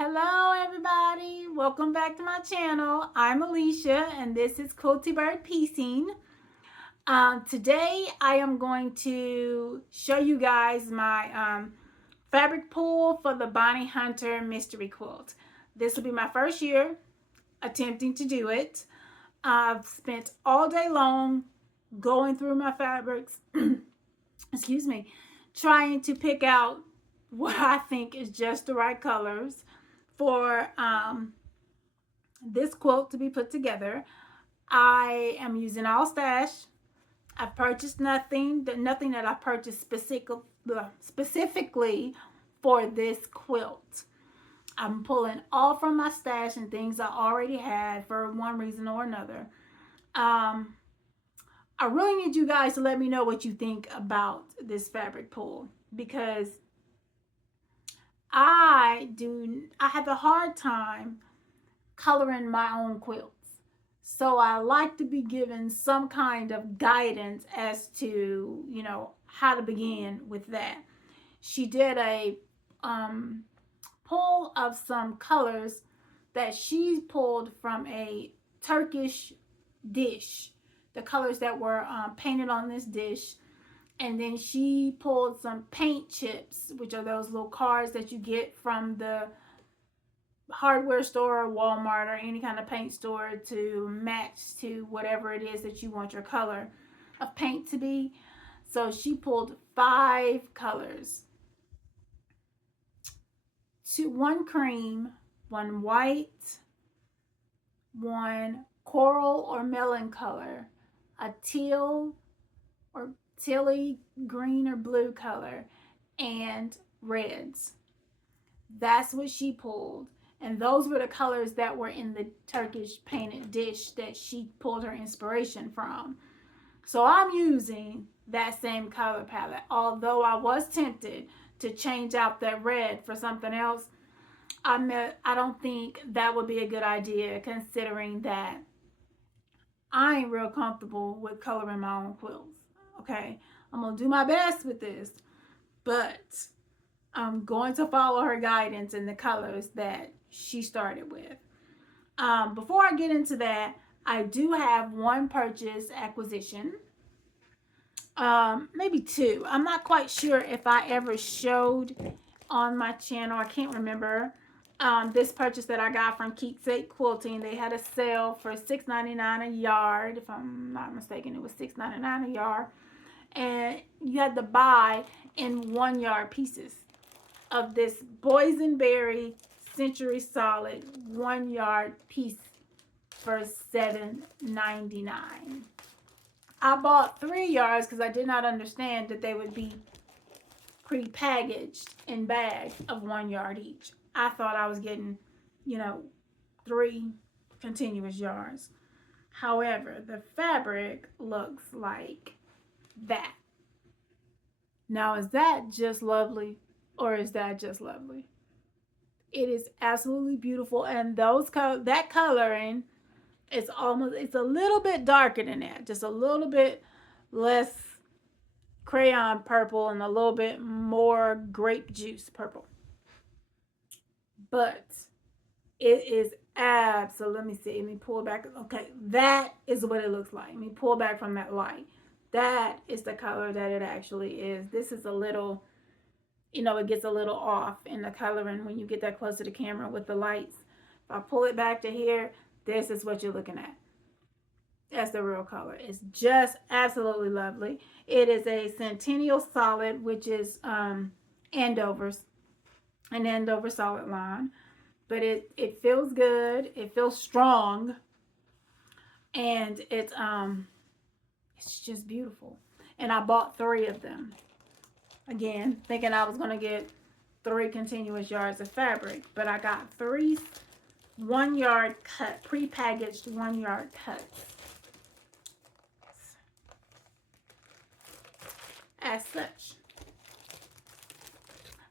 Hello everybody, welcome back to my channel. I'm Alicia and this is Quilty Bird Piecing. Today I am going to show you guys my fabric pull for the Bonnie Hunter mystery quilt. This will be my first year attempting to do it. I've spent all day long going through my fabrics, excuse me, trying to pick out what I think is just the right colors for this quilt to be put together. I am using all stash. I've purchased nothing that I purchased specifically for this quilt. I'm pulling all from my stash and things I already had for one reason or another. I really need you guys to let me know what you think about this fabric pull, because I have a hard time coloring my own quilts. So I like to be given some kind of guidance as to, how to begin with that. She did a pull of some colors that she pulled from a Turkish dish, the colors that were painted on this dish. And then she pulled some paint chips, which are those little cards that you get from the hardware store or Walmart or any kind of paint store to match to whatever it is that you want your color of paint to be. So she pulled 5 colors. One cream, one white, one coral or melon color, a teal or tealy green or blue color, and reds. That's what she pulled. And those were the colors that were in the Turkish painted dish that she pulled her inspiration from. So I'm using that same color palette. Although I was tempted to change out that red for something else, I don't think that would be a good idea, considering that I ain't real comfortable with coloring my own quilts. Okay, I'm going to do my best with this, but I'm going to follow her guidance in the colors that she started with. Before I get into that, I do have one purchase acquisition, maybe 2. I'm not quite sure if I ever showed on my channel. I can't remember. This purchase that I got from Keepsake Quilting. They had a sale for $6.99 a yard. If I'm not mistaken, it was $6.99 a yard. And you had to buy in 1 yard pieces of this boysenberry century solid 1 yard piece for $7.99. I bought 3 yards because I did not understand that they would be pre-packaged in bags of 1 yard each. I thought I was getting, 3 continuous yards. However, the fabric looks like that. Now, is that just lovely, or is that just lovely? It is absolutely beautiful, and that coloring it's a little bit darker than that, just a little bit less crayon purple and a little bit more grape juice purple. But it is absolutely, let me see, let me pull back. Okay, that is what it looks like. Let me pull back from that light. That is the color that it actually is. This is a little, it gets a little off in the coloring when you get that close to the camera with the lights. If I pull it back to here, this is what you're looking at. That's the real color. It's just absolutely lovely. It is a Centennial Solid, which is Andover's, an Andover solid line. But it feels good. It feels strong. And it's just beautiful. And I bought 3 of them. Again, thinking I was going to get 3 continuous yards of fabric. But I got 3 1 yard cut, pre-packaged 1 yard cuts. As such.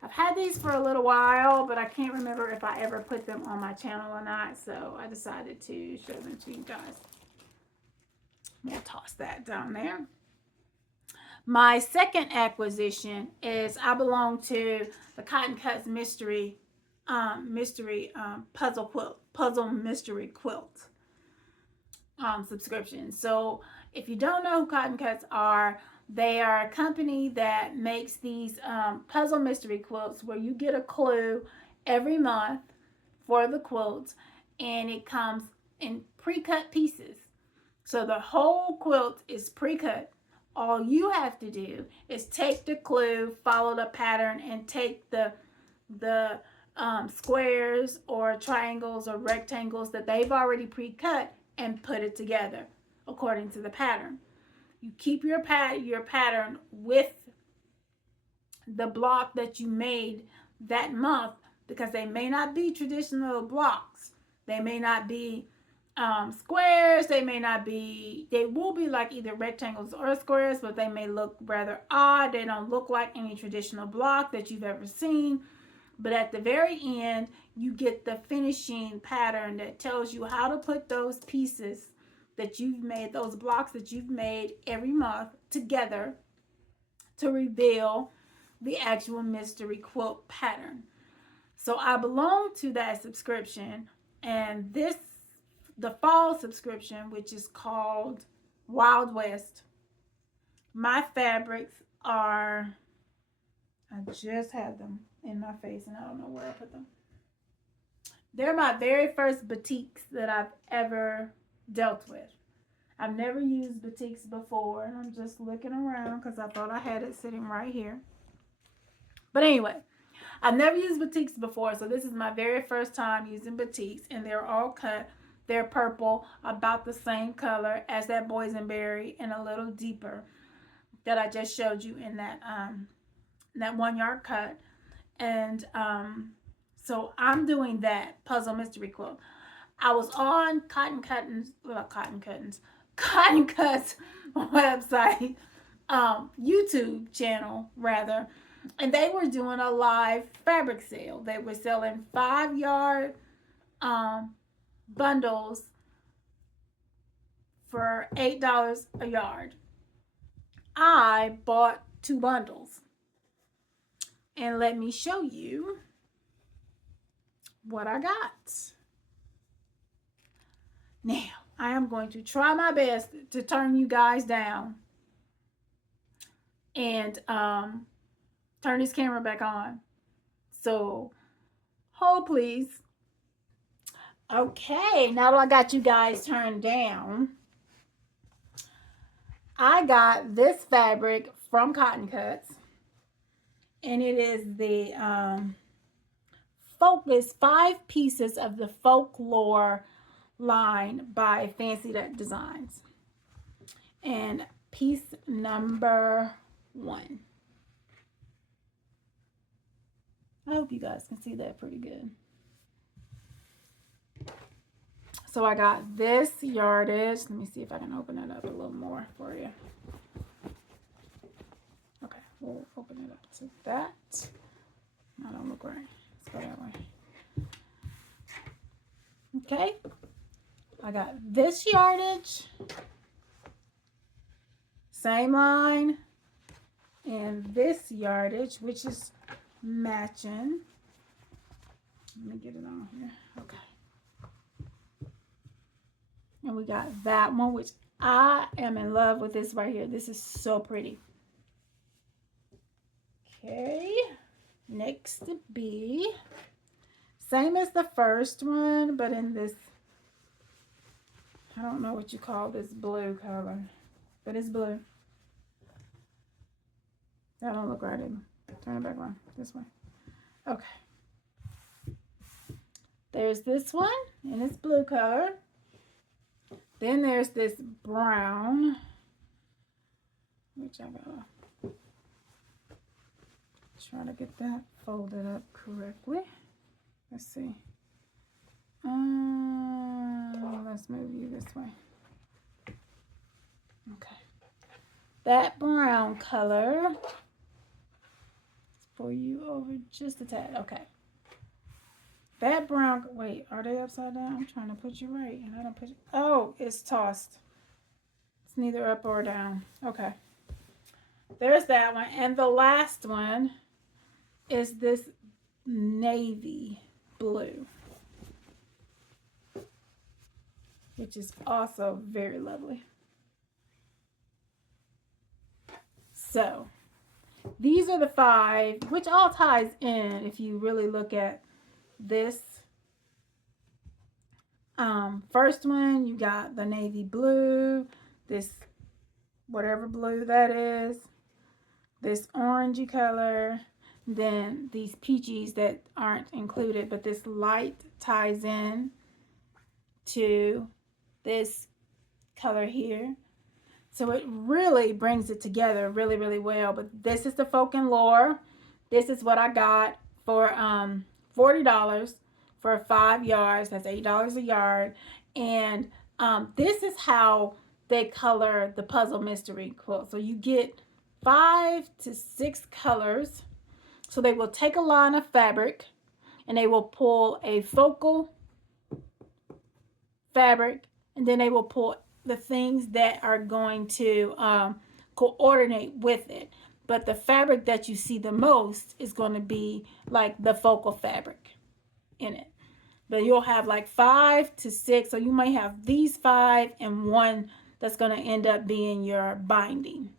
I've had these for a little while, but I can't remember if I ever put them on my channel or not. So I decided to show them to you guys. I'm going to toss that down there. My second acquisition is I belong to the Cotton Cuts Mystery mystery puzzle mystery quilt subscription. So if you don't know who Cotton Cuts are, they are a company that makes these puzzle mystery quilts where you get a clue every month for the quilt, and it comes in pre-cut pieces. So the whole quilt is pre-cut. All you have to do is take the clue, follow the pattern, and take the squares or triangles or rectangles that they've already pre-cut and put it together according to the pattern. You keep your pattern with the block that you made that month, because they may not be traditional blocks. They may not be squares. They will be like either rectangles or squares, but they may look rather odd. They don't look like any traditional block that you've ever seen. But at the very end, you get the finishing pattern that tells you how to put those pieces that you've made, those blocks that you've made every month together to reveal the actual mystery quilt pattern. So I belong to that subscription, and the fall subscription, which is called Wild West. My fabrics are, I just had them in my face and I don't know where I put them. They're my very first batiks that I've ever dealt with. I've never used batiks before, and I'm just looking around because I thought I had it sitting right here. But anyway, I've never used batiks before, so this is my very first time using batiks, and they're all cut. They're purple, about the same color as that boysenberry, and a little deeper that I just showed you in that 1 yard cut. And so I'm doing that puzzle mystery quilt. I was on Cotton Cuts website, YouTube channel rather, and they were doing a live fabric sale. They were selling 5 yard bundles for $8 a yard. I bought 2 bundles, and let me show you what I got. Now, I am going to try my best to turn you guys down and turn this camera back on. So, hold please. Okay, now that I got you guys turned down, I got this fabric from Cotton Cuts, and it is the Focus 5 pieces of the Folklore line by Fancy Designs, and piece number 1. I hope you guys can see that pretty good. So I got this yardage. Let me see if I can open it up a little more for you. Okay, we'll open it up to that. I don't look right. Let's go that way. Okay, I got this yardage, same line, and this yardage, which is matching. Let me get it on here. Okay. And we got that one, which I am in love with this right here. This is so pretty. Okay. Next to be same as the first one, but in this, I don't know what you call this blue color, but it's blue. That don't look right either. Turn it back on this way. Okay. There's this one, and it's blue color. Then there's this brown, which I gotta try to get that folded up correctly. Let's see. Let's move you this way. Okay. That brown color, let's pull you over just a tad. Okay. That brown, wait, are they upside down? I'm trying to put you right, and I don't put you, oh, it's tossed. It's neither up or down. Okay. There's that one. And the last one is this navy blue, which is also very lovely. So these are the 5, which all ties in if you really look at this. First one, you got the navy blue, this whatever blue that is, this orangey color, then these peaches that aren't included, but this light ties in to this color here. So it really brings it together really, really well. But this is the Folk and Lore. This is what I got for $40 for 5 yards. That's $8 a yard. And this is how they color the puzzle mystery quilt. So you get 5 to 6 colors. So they will take a line of fabric and they will pull a focal fabric, and then they will pull the things that are going to coordinate with it. But the fabric that you see the most is going to be like the focal fabric in it. But you'll have like 5 to 6, so you might have these 5 and one that's going to end up being your binding.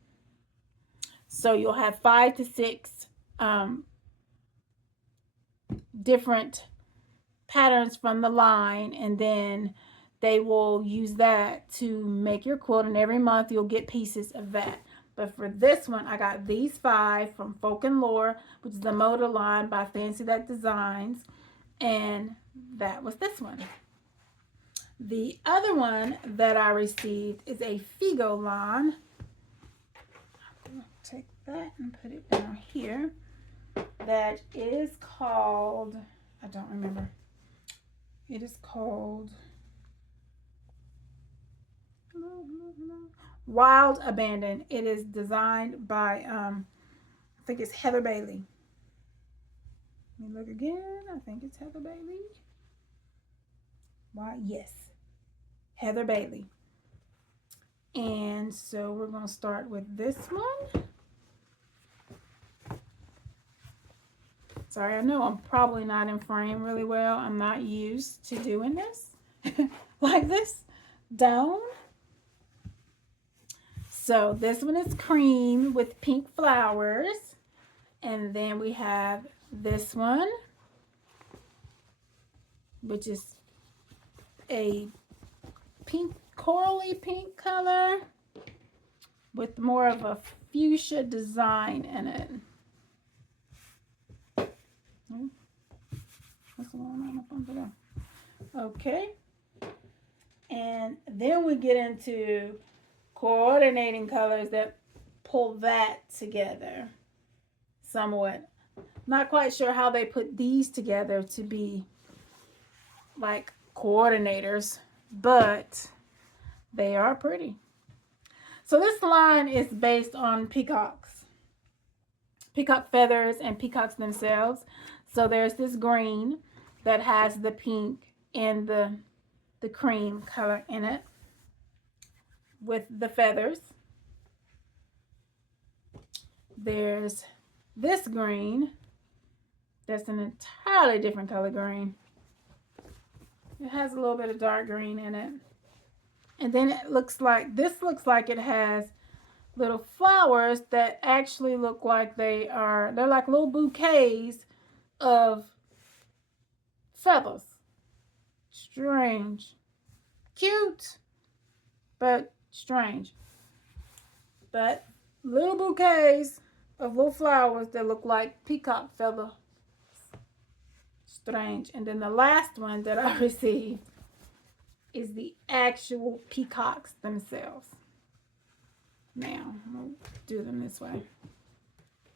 So you'll have 5 to 6 different patterns from the line, and then they will use that to make your quilt, and every month you'll get pieces of that. But for this one, I got these 5 from Folk and Lore, which is the motor line by Fancy That Designs, and that was this one. The other one that I received is a Figo line. I'm going to take that and put it down here. That is called, I don't remember. It is called Wild Abandon. It is designed by I think it's Heather Bailey. Let me look again. I think it's Heather Bailey. Why? Yes, Heather Bailey. And so we're going to start with this one. Sorry, I know I'm probably not in frame really well. I'm not used to doing this like this down. So this one is cream with pink flowers. And then we have this one, which is a pink, corally pink color with more of a fuchsia design in it. What's going on up under there? Okay. And then we get into coordinating colors that pull that together somewhat. Not quite sure how they put these together to be like coordinators, but they are pretty. So this line is based on peacocks, peacock feathers and peacocks themselves. So there's this green that has the pink and the cream color in it with the feathers. There's this green that's an entirely different color green. It has a little bit of dark green in it. And then it looks like, this looks like it has little flowers that actually look like they're like little bouquets of feathers. Strange. Cute, but strange. But little bouquets of little flowers that look like peacock feather. Strange. And then the last one that I received is the actual peacocks themselves. Now, we'll do them this way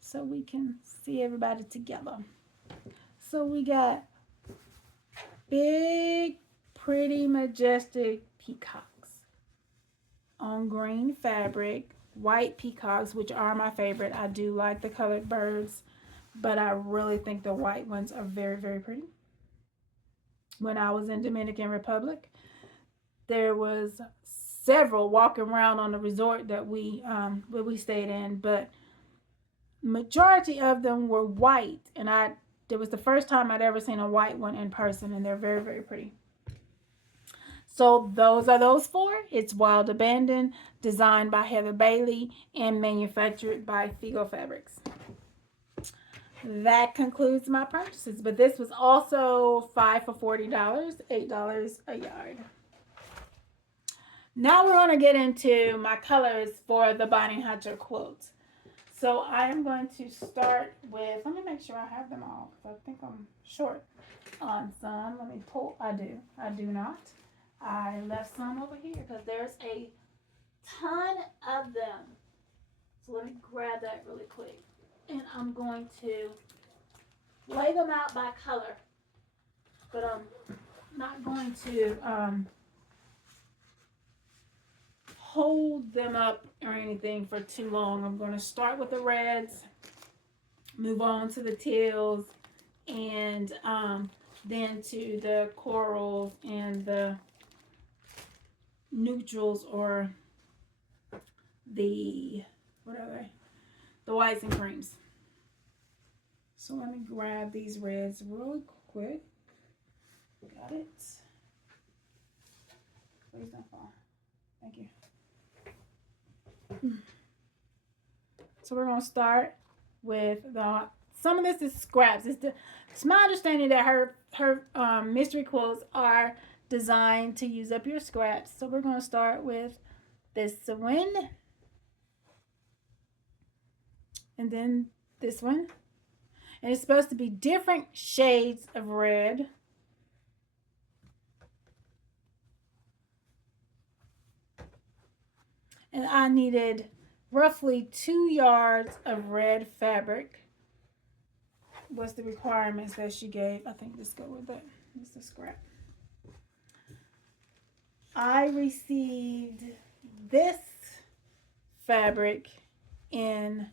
so we can see everybody together. So we got big, pretty, majestic peacocks on green fabric, white peacocks, which are my favorite. I do like the colored birds, but I really think the white ones are very, very pretty. When I was in Dominican Republic, there was several walking around on the resort that we stayed in, but majority of them were white, and I It was the first time I'd ever seen a white one in person, and they're very, very pretty. So those are those four. It's Wild Abandon, designed by Heather Bailey, and manufactured by Figo Fabrics. That concludes my purchases, but this was also 5 for $40, $8 a yard. Now we're going to get into my colors for the Bonnie Hunter quilt. So I am going to start with, let me make sure I have them all, because I think I'm short on some. Let me pull, I do not. I left some over here because there's a ton of them. So let me grab that really quick. And I'm going to lay them out by color. But I'm not going to hold them up or anything for too long. I'm going to start with the reds, move on to the teals, and then to the corals and the neutrals, or the, what are they? The whites and creams. So let me grab these reds really quick. Got it. Please don't fall. Thank you. So we're going to start with the, some of this is scraps. It's my understanding that her mystery quilts are designed to use up your scraps. So we're going to start with this one, and then this one. And it's supposed to be different shades of red. And I needed roughly 2 yards of red fabric. What's the requirements that she gave? I think let's go with that. This is scrap. I received this fabric in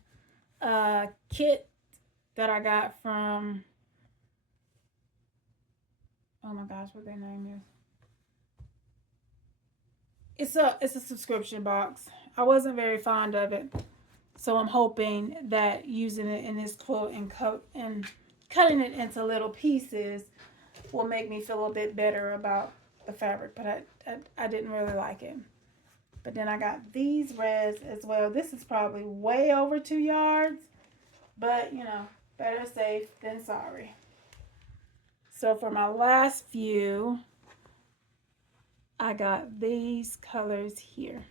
a kit that I got from, oh my gosh, what their name is. It's a subscription box. I wasn't very fond of it, so I'm hoping that using it in this quilt and cutting it into little pieces will make me feel a bit better about the fabric. But I didn't really like it. But then I got these reds as well. This is probably way over 2 yards, but you know, better safe than sorry. So for my last few, I got these colors here.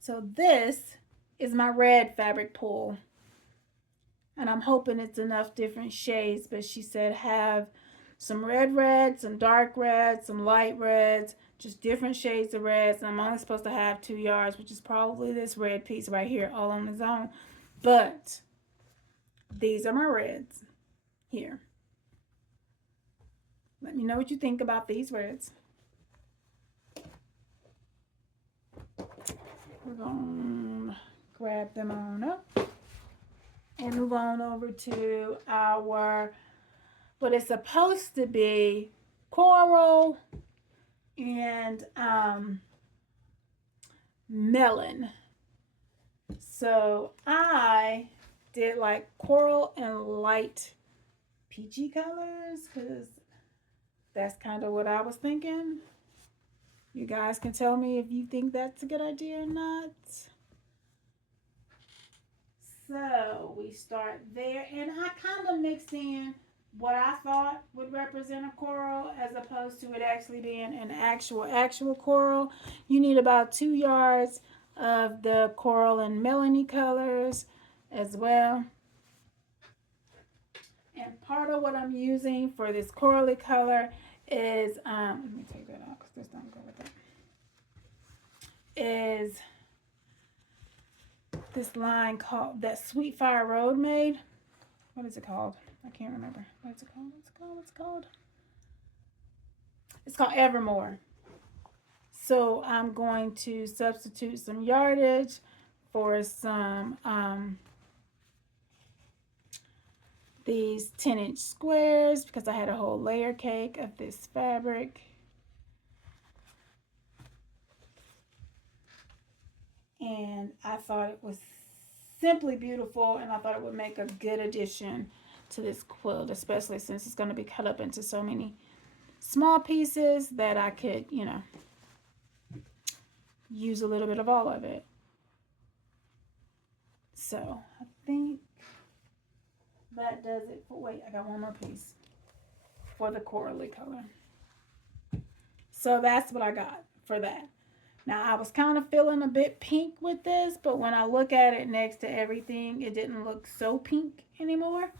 So this is my red fabric pool. And I'm hoping it's enough different shades, but she said have some red, some dark red, some light reds, just different shades of reds. And I'm only supposed to have 2 yards, which is probably this red piece right here all on its own. But these are my reds here. Let me know what you think about these reds. We're going to grab them on up and move on over to our, what is supposed to be coral and melon. So I did like coral and light peachy colors because that's kind of what I was thinking. You guys can tell me if you think that's a good idea or not. So we start there, and I kind of mixed in what I thought would represent a coral as opposed to it actually being an actual coral. You need about 2 yards of the coral and melony colors as well. And part of what I'm using for this corally color is, let me take that out because this don't go with it, is this line called, that Sweet Fire Road made. What is it called? I can't remember. What's it called? It's called Evermore. So I'm going to substitute some yardage for some these 10-inch squares because I had a whole layer cake of this fabric. I thought it was simply beautiful, and I thought it would make a good addition to this quilt, especially since it's going to be cut up into so many small pieces that I could, you know, use a little bit of all of it. So I think that does it for, wait, I got one more piece for the corally color. So that's what I got for that. Now I was kind of feeling a bit pink with this, but when I look at it next to everything, it didn't look so pink anymore.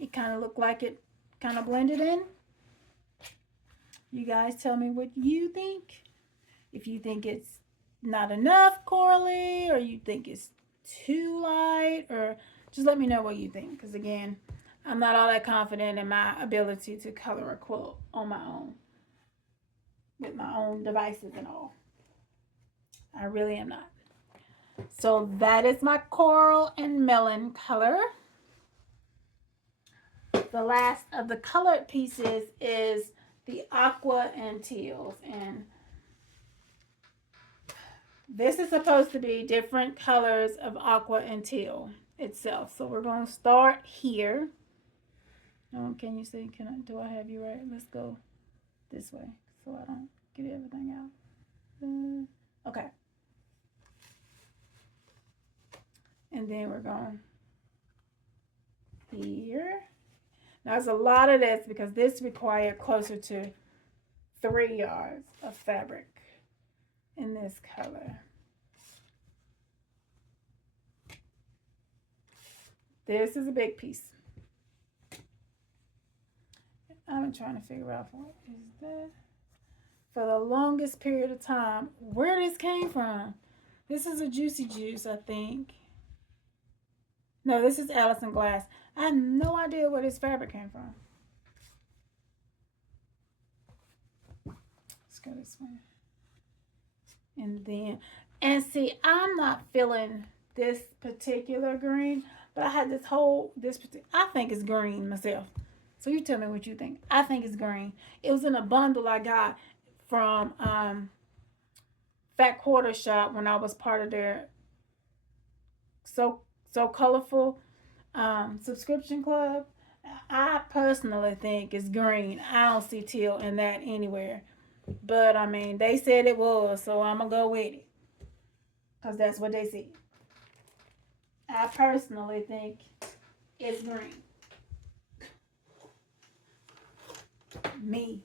It kind of looked like it kind of blended in. You guys tell me what you think. If you think it's not enough corally, or you think it's too light, or just let me know what you think. Because again, I'm not all that confident in my ability to color a quilt on my own, with my own devices and all. I really am not. So that is my coral and melon color. The last of the colored pieces is the aqua and teals, and this is supposed to be different colors of aqua and teal itself. So we're going to start here. Oh, can you see? Do I have you right? Let's go this way so I don't get everything out. Okay. And then we're going here. Now there's a lot of this because this required closer to 3 yards of fabric in this color. This is a big piece. I've been trying to figure out what is that for the longest period of time where this came from. This is a Juicy Juice, I think. No, this is Allison Glass. I had no idea where this fabric came from. Let's go this way. And see, I'm not feeling this particular green, but I had I think it's green myself. So you tell me what you think. I think it's green. It was in a bundle I got from Fat Quarter Shop when I was part of their So Colorful subscription club. I personally think it's green. I don't see teal in that anywhere. But I mean, they said it was, so I'm going to go with it. Because that's what they said. I personally think it's green. Me.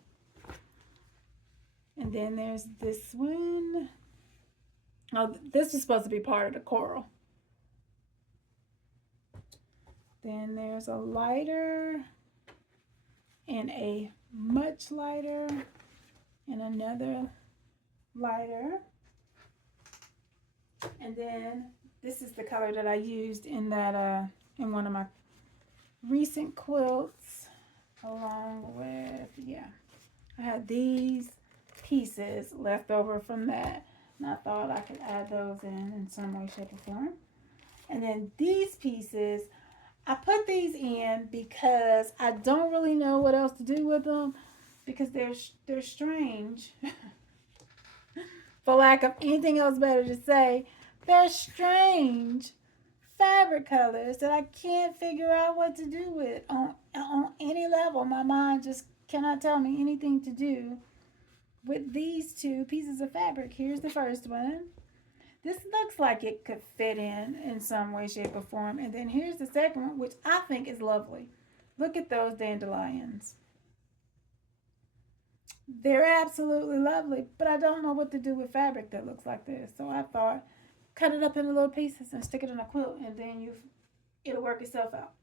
And then there's this one. Oh, this is supposed to be part of the coral. Then there's a lighter and a much lighter and another lighter. And then this is the color that I used in that in one of my recent quilts, along with, yeah, I had these pieces left over from that, and I thought I could add those in some way, shape, or form. And then these pieces, I put these in because I don't really know what else to do with them, because they're strange. For lack of anything else better to say, they're strange fabric colors that I can't figure out what to do with on any level. My mind just cannot tell me anything to do with these two pieces of fabric. Here's the first one. This looks like it could fit in some way, shape, or form. And then here's the second one, which I think is lovely. Look at those dandelions. They're absolutely lovely, but I don't know what to do with fabric that looks like this. So I thought, cut it up into little pieces and stick it in a quilt, and then it'll work itself out.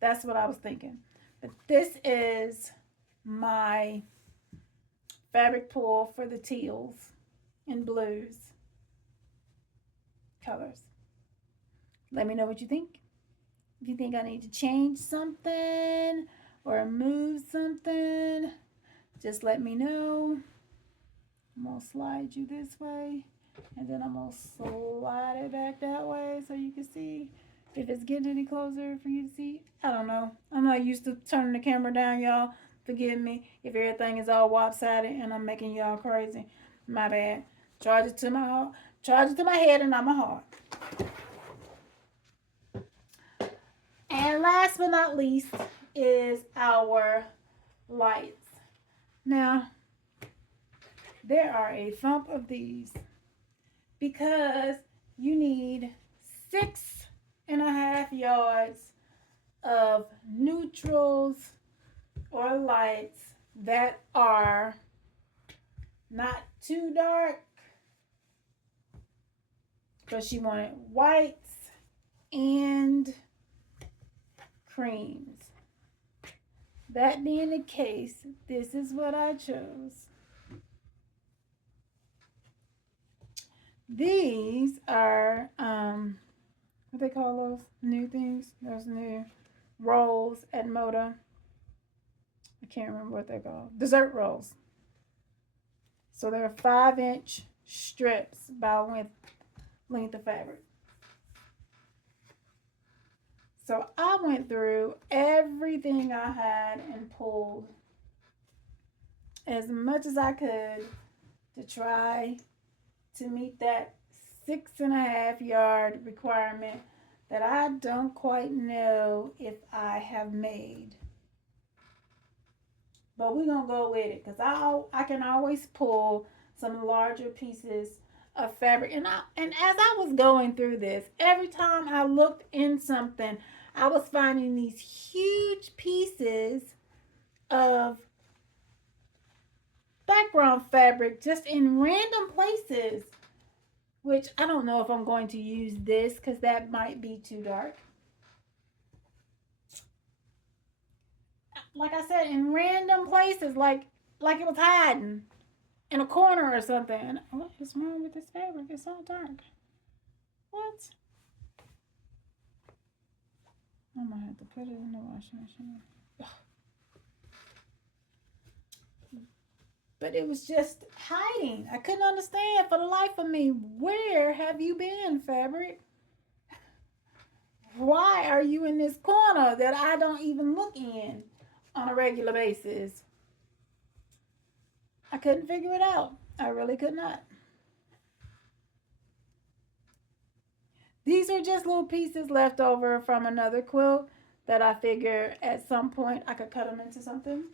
That's what I was thinking. But this is my fabric pool for the teals and blues colors. Let me know what you think. If you think I need to change something or move something, just let me know. I'm going to slide you this way, and then I'm going to slide it back that way so you can see if it's getting any closer for you to see. I don't know. I'm not used to turning the camera down, y'all. Forgive me if everything is all lopsided and I'm making y'all crazy. My bad. Charge it to my heart. Charge it to my head and not my heart. And last but not least is our lights. Now, there are a thump of these because you need 6.5 yards of neutrals or lights that are not too dark, because she wanted whites and creams. That being the case, this is what I chose. These are what they call those new things? Those new rolls at Moda. I can't remember what they're called. Dessert rolls. So they're 5-inch strips by length of fabric. So I went through everything I had and pulled as much as I could to try to meet that 6.5 yard requirement that I don't quite know if I have made. But we're gonna go with it because I can always pull some larger pieces of fabric. And as I was going through this, every time I looked in something, I was finding these huge pieces of background fabric just in random places, which I don't know if I'm going to use this because that might be too dark. Like I said, in random places, like it was hiding in a corner or something. What is wrong with this fabric? It's all dark. What? I'm gonna have to put it in the washing machine. But it was just hiding. I couldn't understand for the life of me. Where have you been, fabric? Why are you in this corner that I don't even look in on a regular basis? I couldn't figure it out. I really could not. These are just little pieces left over from another quilt that I figure at some point I could cut them into something.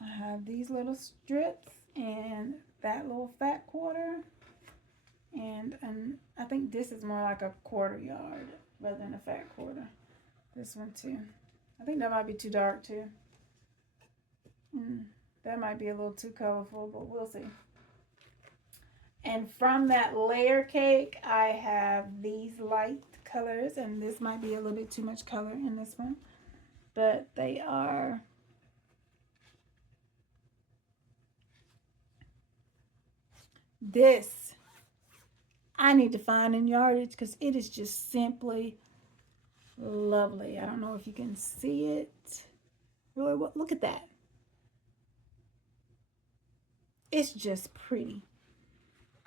I have these little strips and that little fat quarter. And I think this is more like a 1/4 yard rather than a fat quarter. This one too. I think that might be too dark too. That might be a little too colorful, but we'll see. And from that layer cake, I have these light colors, and this might be a little bit too much color in this one, but they are this I need to find in yardage because it is just simply lovely. I don't know if you can see it. Really, look at that. It's just pretty.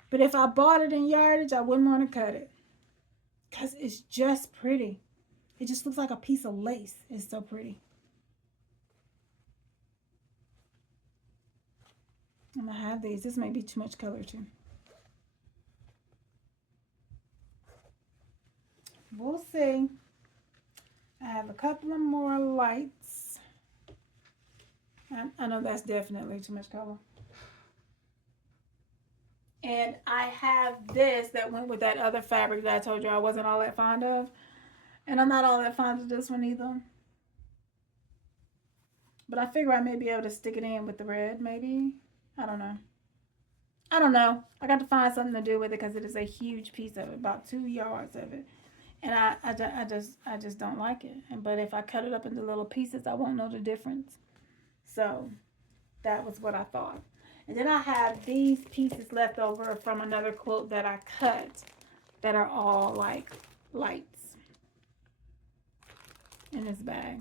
But if I bought it in yardage, I wouldn't want to cut it because it's just pretty. It just looks like a piece of lace. It's so pretty. I'm gonna have these. This may be too much color too. We'll see. I have a couple of more lights. I know that's definitely too much color. And I have this that went with that other fabric that I told you I wasn't all that fond of. And I'm not all that fond of this one either. But I figure I may be able to stick it in with the red, maybe. I don't know. I got to find something to do with it because it is a huge piece of it, about 2 yards of it. And I just don't like it. But if I cut it up into little pieces, I won't know the difference. So that was what I thought. And then I have these pieces left over from another quilt that I cut that are all like lights in this bag.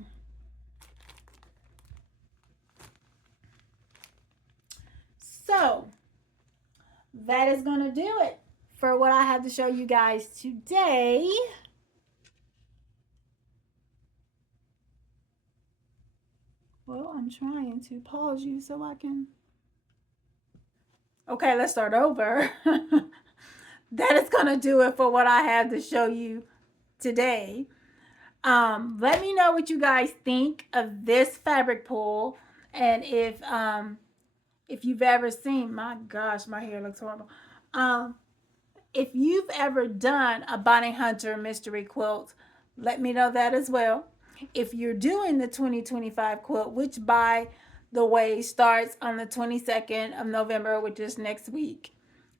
So that is going to do it for what I have to show you guys today. Well, I'm trying to pause you so I can Okay, let's start over. That is going to do it for what I have to show you today. Let me know what you guys think of this fabric pull, and if you've ever seen, my gosh, my hair looks horrible. Um, if you've ever done a Bonnie Hunter mystery quilt, let me know that as well. If you're doing the 2025 quilt, which by the way starts on the 22nd of November, which is next week,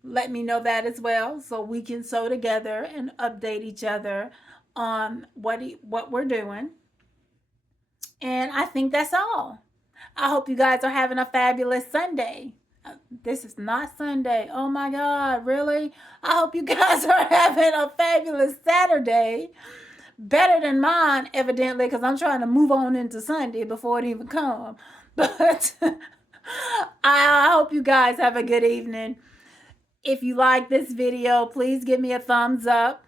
let me know that as well so we can sew together and update each other on what we're doing. And I think that's all. I hope you guys are having a fabulous Sunday. This is not Sunday. Oh my God, really? I hope you guys are having a fabulous Saturday. Better than mine, evidently, because I'm trying to move on into Sunday before it even comes. But I hope you guys have a good evening. If you like this video, please give me a thumbs up.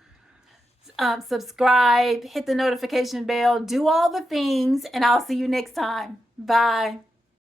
Subscribe, hit the notification bell, do all the things, and I'll see you next time. Bye.